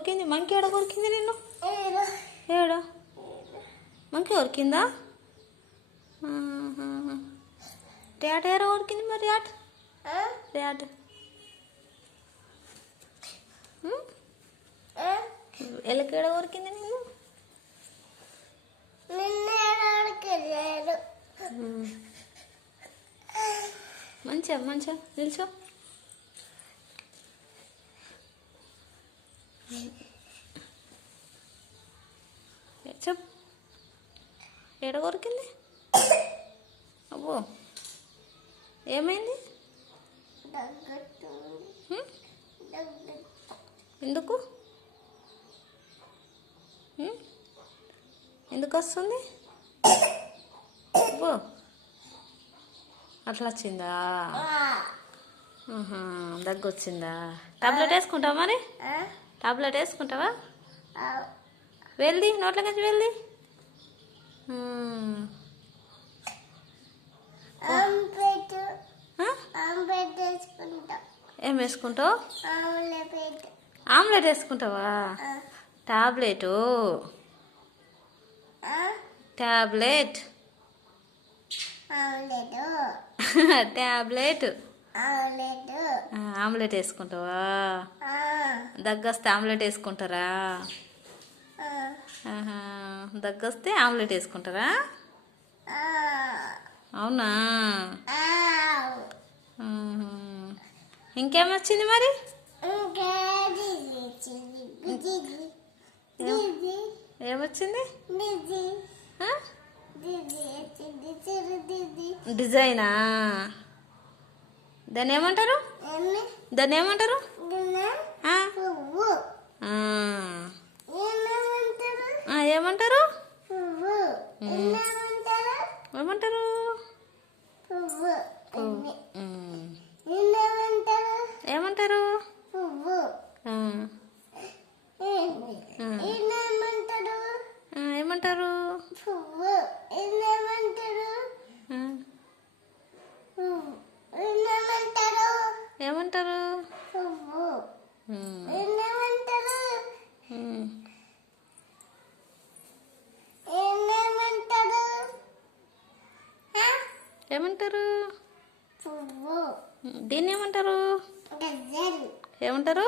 కొరికింది monkey ఏడ కొరికింది నిన్ను? ఏడా మంకీ కొరికిందా? ర్యాట్ ఏడ కొరికింది మరి? ర్యాట్ ఎలక ఏడ కొరికింది నిన్ను? మంచిగా మంచిగా నిల్చో. చెప్పు ఏడ కొరికింది? అబ్బో ఏమైంది? ఎందుకు ఎందుకు వస్తుంది? అబ్బో అట్లా వచ్చిందా? దగ్గు వచ్చిందా? టాబ్లెట్ వేసుకుంటావా మరి? టాబ్లెట్ వేసుకుంటావా? వెళ్ళి నోట్ల నుంచి వెళ్ళి ఏం వేసుకుంటావు? ఆమ్లెట్ వేసుకుంటావా? టాబ్లెట్ టాబ్లెట్ టాబ్లెట్ ఆమ్లెట్ వేసుకుంటావా? దగ్గొస్తే ఆమ్లెట్ వేసుకుంటారా? దగ్గొస్తే ఆమ్లెట్ వేసుకుంటారా? అవునా? ఇంకేమొచ్చింది మరి? ఏమొచ్చింది? డిజైనా? దాన్ని ఏమంటారు? దాన్ని ఏమంటారు? ఏమంటారు? ఏమంటారు? ఏమంటారు? ఏమంటారు? ఏమంటారు? ఏమంటారు? దీన్ని ఏమంటారు? ఏమంటారు?